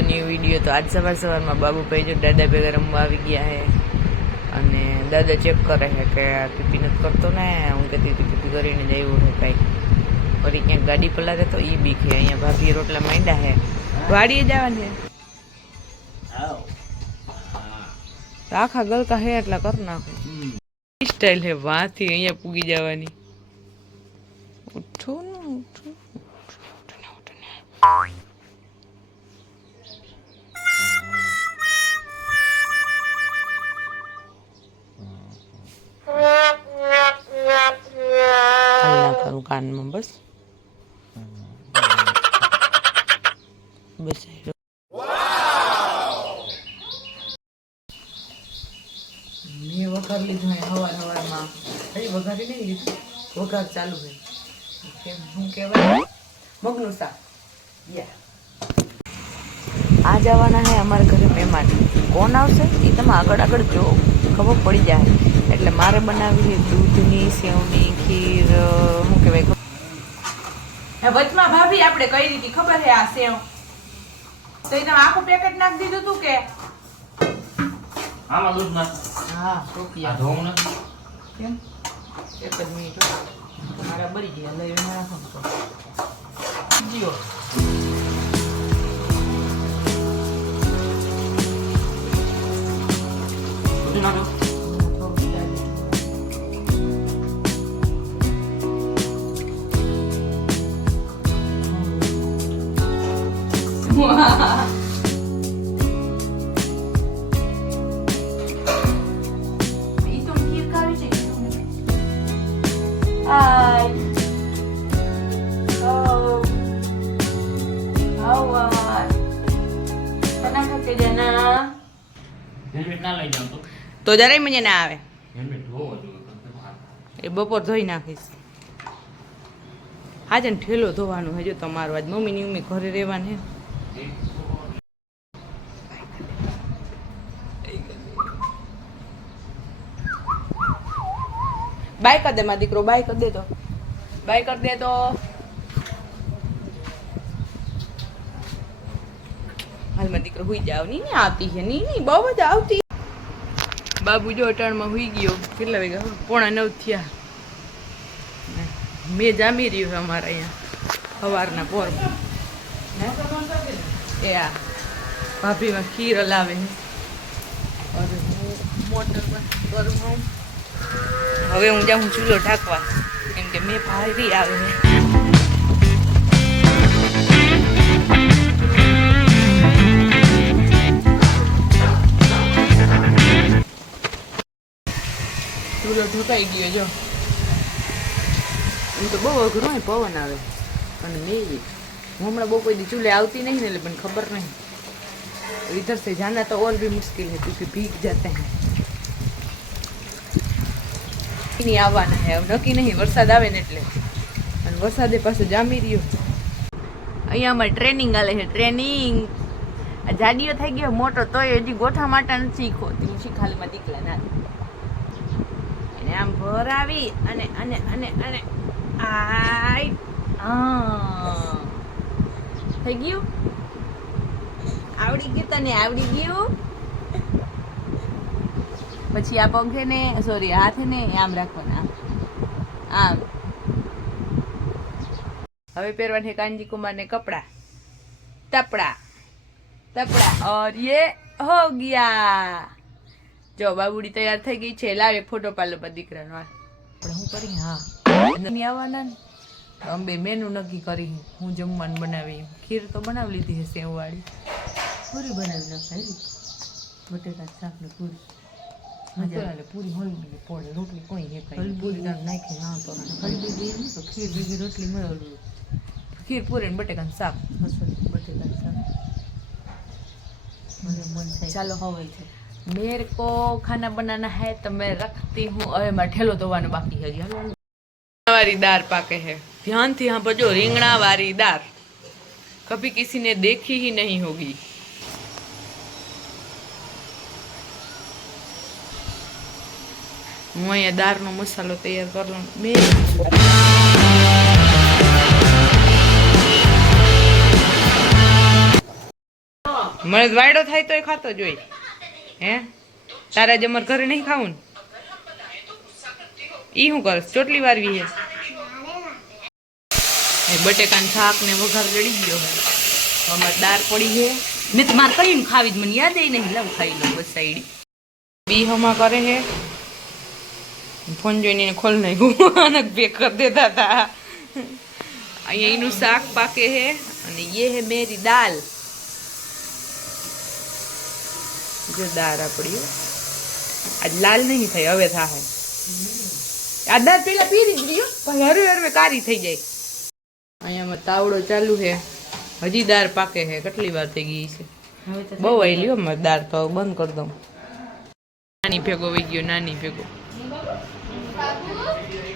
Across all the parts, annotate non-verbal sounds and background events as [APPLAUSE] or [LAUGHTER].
Welcome to the new video તો આજ સવાર સવારમાં બાબુભાઈ જો દાદા ભેગા રમવા આવી ગયા હે. અને દાદા ચેક કરે છે કે આ પીપી નથી કરતો ને હું કહેતી હતી પીપી કરીને જ આવ્યું છે કાંઈ. વળી ક્યાંક ગાડી પલારે તો એ બી છે અહીંયા ભાભી રોટલા માંડ્યા હે. વાડીએ જવાની છે. તો આખા ગલકા હે એટલા કર નાખો. સ્ટાઈલ હે વાંથી અહીંયા પૂગી જવાની. ઉઠો ને ઉઠો ઉઠો ને ઉઠો ને. કાનમાં બસ. બસ મેં વઘાર લીધું હવાર હવારમાં. કઈ વઘારી નહીં લીધું. વઘાર ચાલુ હોય શું કહેવાય? મગનું શાક. યા. આ જવાના હે અમારા ઘરે મહેમાન. કોણ આવશે? એ તમે આગળ આગળ જો ખબર પડી જાય. એટલે મારે બનાવી દૂધની સેવની ખીર શું કહેવાય હે વચમાં ભાભી આપણે કઈ રીતે ખબર છે આ સેવ? તો એને આખું પેકેટ નાખી દીધું તું કે? આમાં દૂધ નાખ. હા આ ટોપિયા ધોવું નથી. કેમ? એક જ મિનિટ હો. મારા બરી ગયા લઈ નાખો રાખો ને તો. જીઓ બધું તો જરાય મને ના આવે. એ બપોર ધોઈ નાખીશ. આજે ઠેલો ધોવાનું હજુ તમારું. આજ મમ્મીની ઉમી ઘરે રહેવાની હે. બાય કર દે મા દીકરો બાય કર દે તો. બાય કર દે તો. હાલમાં દીકરો હુઈ જાવ. ની ને આવતી છે ની ની બહુ જ આવતી બાબુ જો અટાણમાં હુઈ ગયો. કેટલા વાગ્યા? પોણા નવ થયા. મેં જામી રહ્યું છે અમારે અહીંયા, સવારના પોરમાં. હે? એ આ ભાભીમાં ખીર લાવે છે. और હું મોટરમાં હું હવે હું જાઉં ચૂલો ઢાંકવા. કેમ કે મેં ભારી આવે ચૂલો ઢોકાઈ ગયો જો એમ તો બહુ અઘરું હોય પવન આવે અને મેં હું હમણાં બહુ કોઈ દી ચૂલે આવતી નહીં ને એટલે મને ખબર નહીં इधर से जाना तो और भी मुश्किल है क्योंकि भीग जाते हैं નહીં આવવાના હે હવે નક્કી નહીં વરસાદ આવે ને એટલે અને વરસાદે પાછું જામી રહ્યો અહીંયા અમારે ટ્રેનિંગ આલે છે ટ્રેનિંગ આ જાડીઓ થઈ ગયો મોટો તોય હજી ગોઠા માટે નથી શીખો હું શીખાલીમાં દીકલા ના એને આમ ભરાવી અને અને અને અને થઈ ગયું? આવડી ગયું તને? આવડી ગયું? પછી આ પગ ને સોરી હાથે ને, આમ રાખવાના. આમ. હવે પહેરવા છે કાનજી કુમારને કપડા. તપડા. તપડા. ઓર યે હો ગયા. જો બાબુડી તૈયાર થઈ ગઈ છે. લાવે ફોટો પાડો પર દીકરાનો. આ. હું કરી હા. નહીં આવવાના ને? અંબે મેનુ નક્કી કરી. હું જમવાનું બનાવી. ખીર તો બનાવી લીધી છે સેવવાળી. પૂરી બનાવી નાખાય બટેકા શાક પૂરી. આવે. પૂરી હળવી પડે. રોટલી કોઈ હે કઈ પૂરી તાર નાખી ના તો. હળવી દઈએ તો ખીર ભેગી રોટલી મળે ખીર પૂરી ને બટેકાનું શાક. બટેકાનું શાક. ચાલો હવે છે मेरे को खाना बनाना है तो मैं रखती हूँ और मैं ठेलो धोवानो बाकी है जी वारी दार पाके है ध्यान थी यहाँ बजो રીંગણા वारी दार कभी किसी ने देखी ही नहीं होगी હું અહીંયા દાળનો મસાલો તૈયાર કરી લઉં મેં મને વાયડો થાય તો એ ખાતો જોઈ હે? તારા જ અમારે ઘરે નહીં ખાવું ઈ શું કરશ ચોટલી વારવી હે બટેકાનું શાક ને વઘાર ચડી ગયો હે અમારે દાળ પડી છે. મેં તો મારે કહ્યું ખાવી જ મને યાદ એ નહીં. લાવ ખાઈ લઉં બસ સાઈડ બી હમા કરે હે ફોન જોઈને એને ખોલ નાખ્યું. અને પેક કરી દેતા હતા. અહીંયા એનું શાક પાકે હે અને એ હે મેરી દાલ જો દાળ આપણી આજ લાલ નહીં થઈ હવે થાય આ દાળ પેલા પી દીધી પણ હરવે હરવે કારી થઈ જાય. અહીંયામાં તાવડો ચાલુ છે. હજી દાળ પાકે છે કેટલી વાર થઈ ગઈ છે. બહુ આવી લ્યો મારી દાળ તો બંધ કરી દઉં. નાની ભેગો વહી ગયો નાની ભેગો.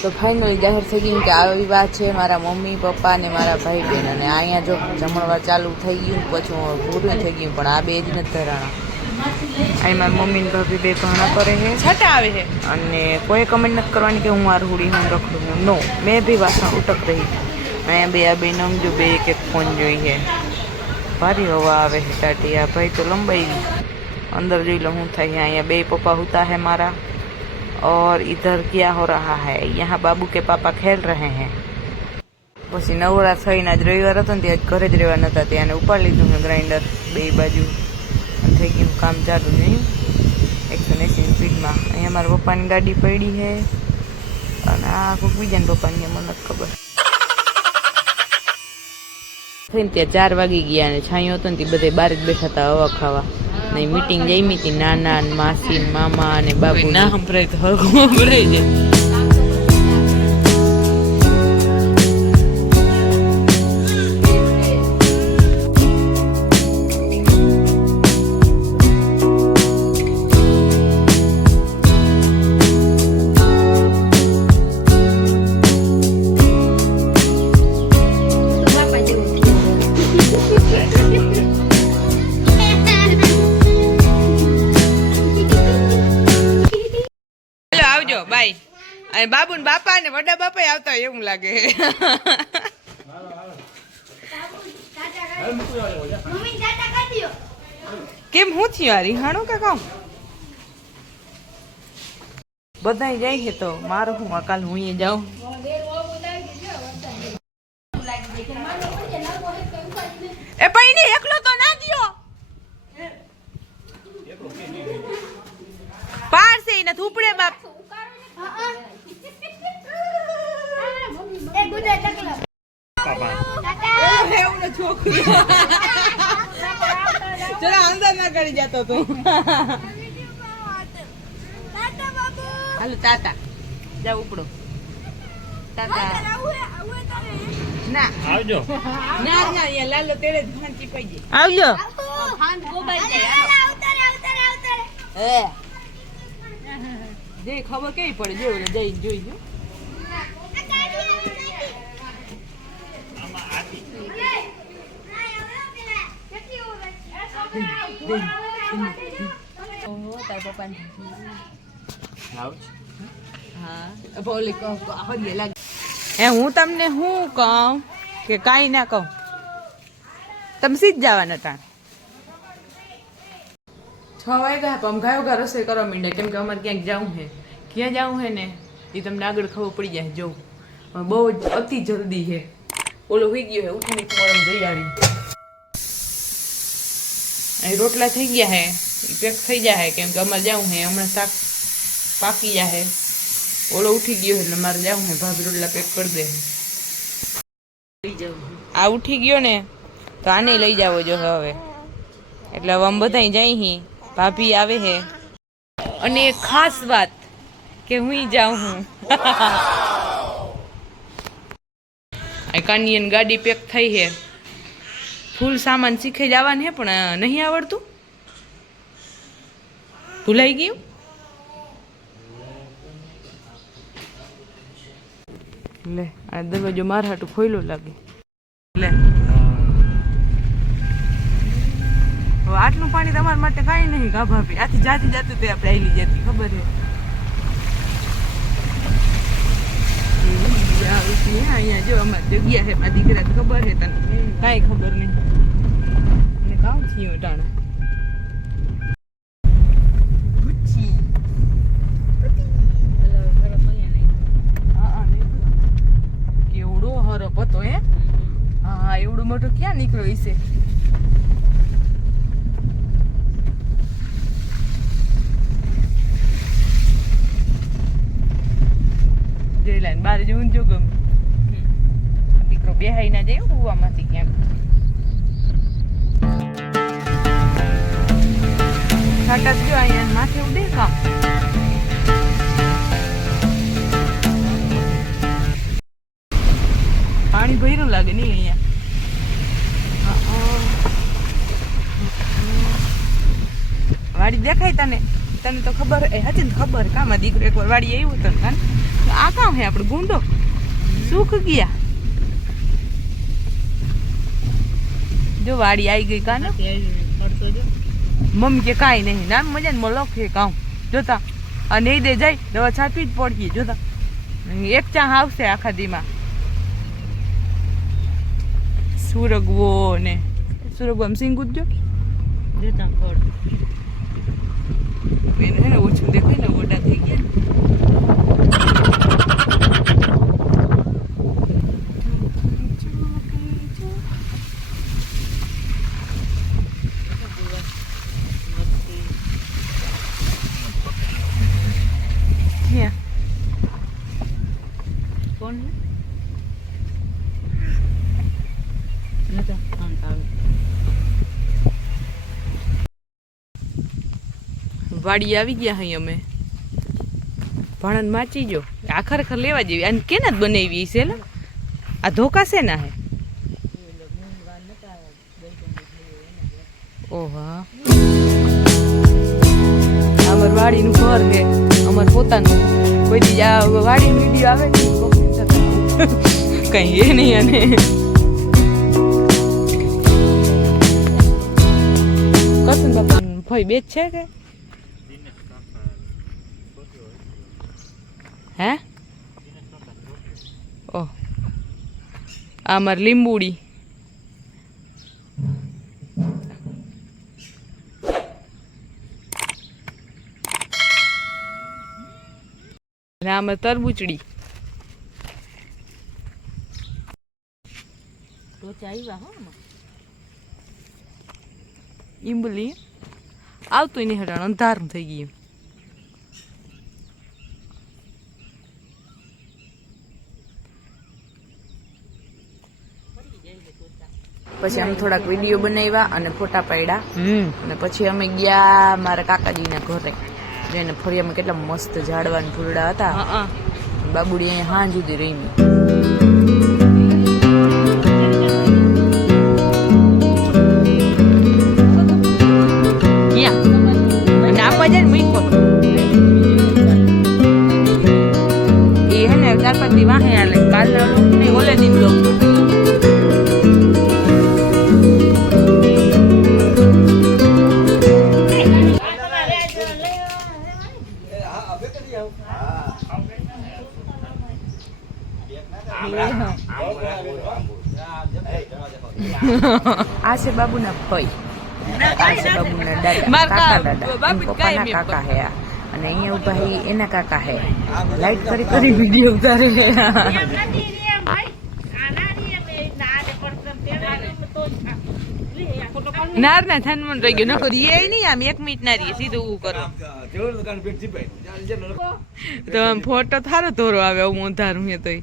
તો ફાઇનલી જાહેર થઈ ગયું કે આવી વાત છે મારા મમ્મી પપ્પા ને મારા ભાઈ બહેન અને અહીંયા જો જમણવાર ચાલુ થઈ ગયું પછી હું પૂરું થઈ ગયું પણ આ બે જ નથી ધરાણા. અહીં મારી મમ્મી ને ભાભી બે ભાણા કરે છે છટા આવે છે અને કોઈ કમેન્ટ નથી કરવાની કે હું મારું હુડી હું રખડું એમ નો મેં બી વાસણ ઉટક રહી અહીંયા બે આ બે નમજો બે એક એક ફોન જોઈ છે ભારી હવા આવે છે ટાટી આ ભાઈ તો લંબાઈ अंदर जो लो हूँ था यहाँ यहाँ बे पापा होता है हमारा और इधर क्या हो रहा है यहाँ बाबू के पापा खेल रहे हैं પછી નવરા થઈને આજ રવિવાર હતો ને ત્યાં જ ઘરે જ રહેવા નતા ત્યાં ઉપાડી લીધું મેં ગ્રાઇન્ડર બે બાજુ થઈ ગયું કામ ચાલુ નહીં. એકસો એંસી સ્પીડમાં અહીંયા મારા પપ્પાની ગાડી પડી છે. અને આ કોઈક બીજાને પપ્પાની મને નથી ખબર. થઈને ત્યાં ચાર વાગી ગયા અને છાંયો હતો ને તે બધે બહાર જ બેઠા હતા હવા ખાવા. નહીં મીટિંગ જઈ હતી. નાના માસી ને મામા અને બાબુ ના સંભળાય તો હરખું સંભળાય જાય અને બાબુ ને બાપા ને વડા બાપા આવતા હોય એવું લાગે. કેમ, હું થયું આ રીહાણું કે કામ? બધાય જાય છે તો મારું હું અકાલ હું જાઉં. એ પૈને એકલો તો ના દ્યો પાર છે એને થૂપડે બાપ એ ગુડે ચકલો પાપા ટાટા એવું છોકરી ચલો અંદર ના કરી જતો તું. હાલો તાતા. જા ઉપડો. તાતા. આવું આવું તારે ના. આવજો. ના ના અહીંયા લાલો તેડે જ ફાંચી પડી જાય આવજો. હાંડ ગોબાઈ જાય આવતારે આવતારે આવતારે હે. જે ખબર કેવી પડે જો જઈ જોઈ જો આ ગાડી આવી કેટલી ઓવર ઓહો તાર પપ્પાને હા બોલે કહો લાગે હે હું તમને શું કહું કે કાંઈ ના કહું? તમે સીધ જવાના તા? છ વાગ્યા ગાયો ગા રસોઈ કરવા માંડે કેમ કે અમારે ક્યાંક જવું છે? ક્યાં જવું છે ને? એ તમને આગળ ખબર પડી જાય જવું બહુ જ અતિ જલ્દી છે. ઓલો હોઈ ગયો છે, ઉઠીને મોરમ જઈ આવી. અહીં રોટલા થઈ ગયા હે. પેક થઈ જાય કેમ કે અમારે જવું હે. હમણાં શાક પાકી જાય ઓલો ઉઠી ગયો એટલે મારે જવું હે. ભાભી રોટલા પેક કરી દે આ ઉઠી ગયો ને તો આને લઈ જાવો જો હવે. એટલે હવે અમે બધા જાય હી. ભાભી આવે હે. અને ખાસ વાત કે હું જાઉં હું. [LAUGHS] કાનિયન ગાડી પેક થઈ છે ફૂલ સામાન શીખી જવાનું હે પણ નહીં આવડતું? ભૂલાઈ ગયું? લે આ દરવાજો મારા હાટું ખોયલો લાગે. લે. આટલું પાણી તમારા માટે કાંઈ નહીં કા ભાભી આથી જાતી જાતું તે આપણે આવી જતી ખબર છે, અહીંયા જો અમારી જગ્યા છે મારા દીકરા ખબર છે તને? કાંઈ ખબર નહીં. ગામ થયું અટાણા હતો હે હા એવડો મોટો ક્યાં નીકળ્યો હશે જોઈ લાઈન બારે જોઉં જો ગમે દીકરો બેહાઈ ના જાય હોવામાંથી કેમ ખાટા જો અહીંયા માથે ઉડે કા પાણી ભર્યું લાગે નહીં અહીંયા. વાડી દેખાય તને? તને તો ખબર એ હતી ને ખબર કામાં દીકરો એકવાર વાડી આવ્યું તો કાન આ કામ હે આપણે ગુંડો? સુખ ગયા. જો વાડી આવી ગઈ કાન મમ્મી કે કાંઈ નહીં. નામ મજા ને મલો કે કામ જોતા અને એ દે જાય દવા છાપી જ પડકી જોતા એક ચા આવશે આખા દીમાં. સુરગવો ને. સુરગવો આમ સિંગ ગુજજો જોતા એને ઓછું દેખાય ને મોટા થઈ ગયા ક્યાં? કોણ જોતા આમ આવે વાડી આવી ગયા અહીં અમે. ભાણન માચી જો આ ખરેખર લેવા જેવી. અને કેના જ બનાવી છે આ ધોકા છે ના હે? ઓહા. અમાર વાડીનું ઘર હે. અમાર પોતાનું. કોઈ દી આ વાડીનો વીડિયો આવે ને કઈ [LAUGHS] એ નહીં અને. કસન બાપા ભાઈ બે છે કે? હે? ઓહ આ મારી લીંબુડી. અને આમાં તરબૂચડી. ઈંબલી. આવતું નહીં હટાણ. અંધારું થઈ ગયું. પછી અમે થોડાક વીડિયો બનાવ્યા અને ફોટા પાડ્યા. અને પછી અમે ગયા મારા કાકાજીના ઘરે. જઈને ફળિયામાં કેટલા મસ્ત ઝાડવા ફૂલડા હતા. બાબુડી અહીંયા હાંજ સુધી રહી ક્યાં? અને આપવા જાય ને મૂકો આ છે બાબુના ભાઈ. આ છે બાબુના દાદા. કાકા દાદા. પપ્પાના કાકા હે આ. અને અહીંયા ઊભા હે એના કાકા હે. લાઈટ કરી કરી વીડિયો ઉતારે હે નાર ના થાન મન રહી ગયો. નકર એ નહીં આમ એક મિનિટ ના રીએ સીધું ઊભું કરો. તો આમ ફોટો થારો ધોરો આવે હું અંધારું હે તોય.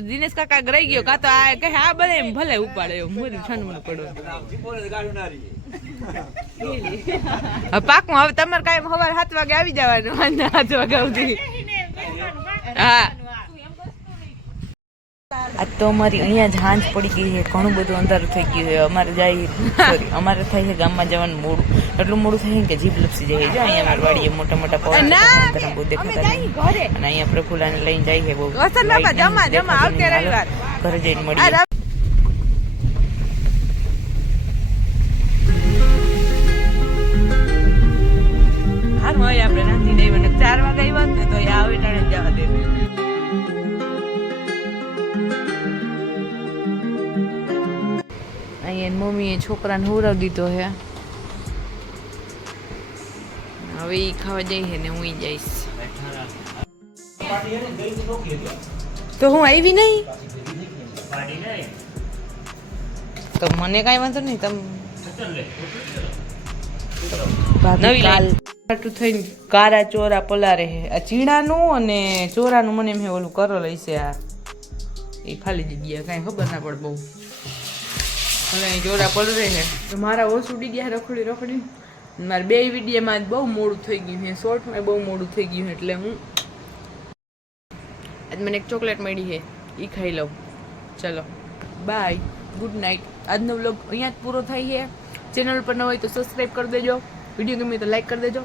દિનેશ કાકા ગરાઈ ગયો કા તો આ કહે આ બધે એમ ભલે ઉપાડે એવું પડો. હવે પાકમાં હવે તમારે કાંઈ સવારે સાત વાગે આવી જવાનું સાંજના સાત વાગે સુધી. હા. આ તો અમારી અહીંયા જ હાંજ પડી ગઈ છે ઘણું બધું અંધારું થઈ ગયું છે અમારે જાય અમારે થાય છે ગામમાં જવાનું મોડું. એટલું મોડું થાય કે જીભ લપસી જાય. જો અહીંયા અમારી વાડીએ મોટા મોટા પવન બહુ દેખાતા અને અહીંયા પ્રફુલાને લઈને જાય છે બહુ. જમા જમા આવતે રવિવાર. ઘરે જઈને મળીએ. હારું આપણે નાંદી નહીં મને ચાર વાગે આવ્યા ને તો એ આવે ટાણે જવા દે. અહીંયા મમ્મીએ છોકરાને હુરાવી દીધો છે. હવે એ ખાવા જઈએ ને હું જઈશ. તો હું આવી નહીં તો મને કાંઈ વાંધો નહીં તમે નવી આટલું થઈને કારા ચોરા પલારે હે. આ ચીણાનું અને ચોરાનું મને એમ હે ઓલું કરો લઈશે આ. એ ખાલી જગ્યા કાંઈ ખબર ના પડે બહુ. અને ચોરા પલરે તો મારા ઓછું ઉડી ગયા રખડી રખડી. મારા બે વિડીયોમાં બહુ મોડું થઈ ગયું છે. શોર્ટમાં બહુ મોડું થઈ ગયું એટલે હું આજ મને એક ચોકલેટ મળી છે. એ ખાઈ લઉં. ચલો. બાય ગુડ નાઇટ આજનો વ્લોગ અહીંયા જ પૂરો થાય છે. ચેનલ પર ન હોય તો સબસ્ક્રાઈબ કરી દેજો. વીડિયો ગમે તો લાઈક કરી દેજો.